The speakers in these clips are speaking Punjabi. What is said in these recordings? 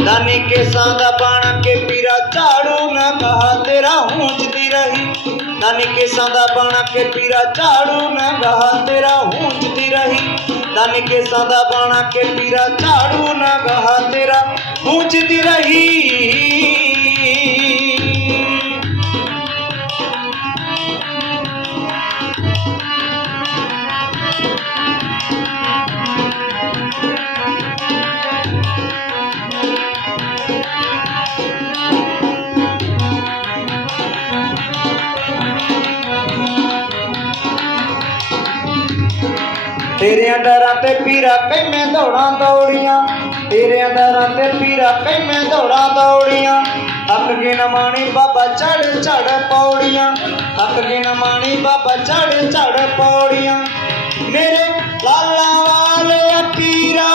ਨਾਨੀ ਕੇਸਾਂ ਦਾ ਬਣ ਕੇ ਪੀਰਾ ਝਾੜੂ ਨਾ ਕਹਾ ਤੇਰਾ ਹੂੰਜਦੀ ਰਹੀ। ਨਾਨੀ ਕੇਸਾਂ ਦਾ ਬਣ ਕੇ ਪੀਰਾ ਝਾੜੂ ਨਾ ਕਹਾ ਤੇਰਾ ਹੂੰਜਦੀ ਰਹੀ। ਨਾਨੀ ਕੇਸਾਂ ਦਾ ਬਣ ਕੇ ਪੀਰਾ ਝਾੜੂ ਨਾ ਕਹਾ ਤੇਰਾ ਹੂੰਜਦੀ ਰਹੀ। ਤੇਰਿਆਂ ਦਰਾਂ ਤੇ ਪੀਰਾ ਕੈਵੇਂ ਦੌੜਾਂ ਦੌੜੀਆਂ। ਤੇਰਿਆਂ ਦਰਾਂ ਤੇ ਪੀਰਾ ਕੈਵੇਂ ਦੌੜਾਂ ਦੌੜੀਆਂ। ਅੱਕ ਕੇ ਨਾ ਮਾਣੀ ਬਾਬਾ ਚੜ ਚੜ ਪੌੜੀਆਂ। ਅੱਕ ਕੇ ਨਾ ਮਾਣੀ ਬਾਬਾ ਚੜ ਚੜ ਪੌੜੀਆਂ। ਮੇਰੇ ਲਾਲਾ ਵਾਲਿਆ ਪੀਰਾ,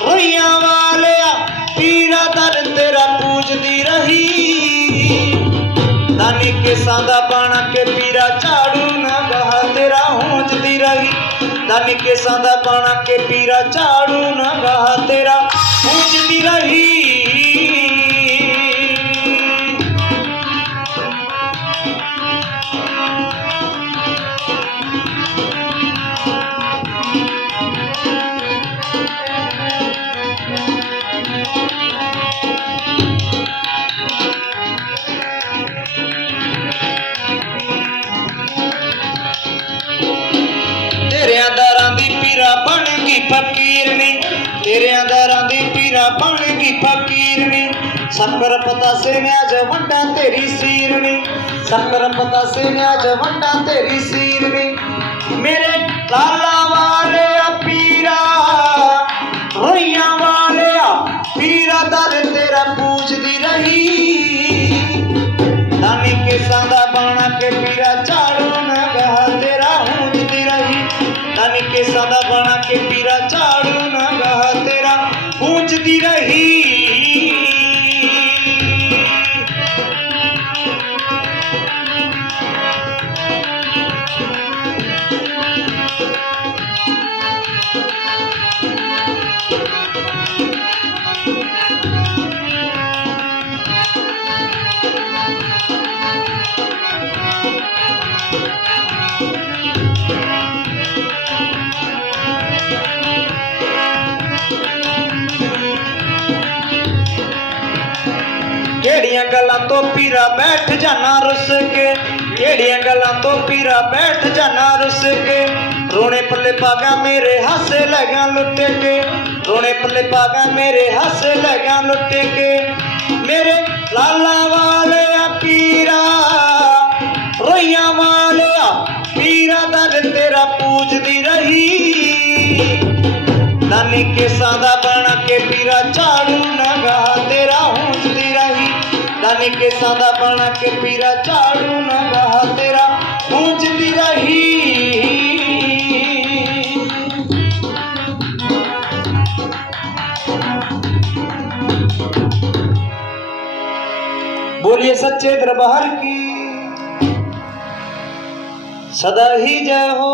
ਰੋਈਆਂ ਵਾਲਿਆ ਪੀਰਾ ਦਰ ਤੇਰਾ ਪੂਜਦੀ ਰਹੀ। ਦਾਨੀ ਕੇਸਾਂ ਦਾ ਬਣ ਕੇ ਪੀਰਾ ਝਾੜੂ ਨਾ ਗਹਾ ਤੇਰਾ ਹੂੰਜਦੀ ਰਹੀ। ਦਾਨੀ ਕੇਸਾਂ ਦਾ ਬਣ ਕੇ ਪੀਰਾ ਝਾੜੂ ਨਾ ਤੇਰਾ। ਹੂੰਜਦੀ ਰਹੀ ਤੇਰਿਆਂ ਦਰਾਂ ਦੀ ਪੀਰਾ ਬਣ ਗਈ ਫਕੀਰਨੀ ਸ਼ੱਕਰ ਪਤਾ ਸੇ ਨਿਆਜ ਵੰਡਾ ਤੇਰੀ ਸੀਰਨੀ ਸ਼ੱਕਰ ਪਤਾ ਸੇ ਨਿਆਜ ਵੰਡਾ ਤੇਰੀ ਸੀਰਨੀ ਮੇਰੇ ਲਾਲਾ ਵਾਲਿਆ ਪੀਰਾ, ਰੋਈਆਂ ਵਾਲਿਆ ਪੀਰਾ, ਦਰ ਤੇਰਾ ਪੂਜਦੀ ਰਹੀ। ਦਾਨੀ ਕਿਸਾਂ ਦਾ ਬਾਣਾ ਕੇ ਪੀਰਾ, ਝਾੜੂ ਨਾ ਗਹਾ ਤੇਰਾ ਹੂੰਜਦੀ ਰਹੀ। ਦਾਨੀ ਕਿਸਾਂ ਦਾ ਬਾਣਾ ਕੇ ਪੀਰਾ, ਝਾੜੂ ਨਾ ਗਾ ਹੂੰਜਦੀ ਕਿਹੜੀਆਂ ਗੱਲਾਂ ਤੋਂ ਪੀਰਾ ਬੈਠ ਜਾਣਾ ਰੁੱਸ ਕੇ? ਕਿਹੜੀਆਂ ਗੱਲਾਂ ਤੋਂ ਪੀਰਾ ਬੈਠ ਜਾਣਾ ਰੁੱਸ ਕੇ? ਰੋਣੇ ਪੱਲੇ ਪਾਗਾ ਮੇਰੇ ਹੱਸ ਲਗਾ ਲੁੱਟ ਕੇ। ਰੋਣੇ ਪੱਲੇ ਪਾਗਾ ਮੇਰੇ ਹੱਸ ਲਗਾ ਲੁੱਟ ਕੇ। ਮੇਰੇ ਲਾਲਾ ਵਾਲਿਆ ਪੀਰਾ, ਰੋਈਆਂ ਵਾਲਿਆ ਪੀਰਾ ਦਰ ਤੇਰਾ ਪੂਜਦੀ ਰਹੀ। ਨਾਨੀ ਕੇਸਾਂ ਦਾ ਬਣ ਕੇ ਪੀਰਾ ਝਾੜੂ जाने के सादा बना के पीरा चारू न रहा तेरा पूछती रही। बोलिए सच्चे दरबार की, सदा ही जय हो।